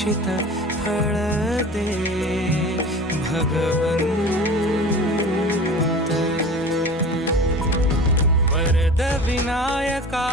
इच्छित फळ दे. भगवंत वरद विनायका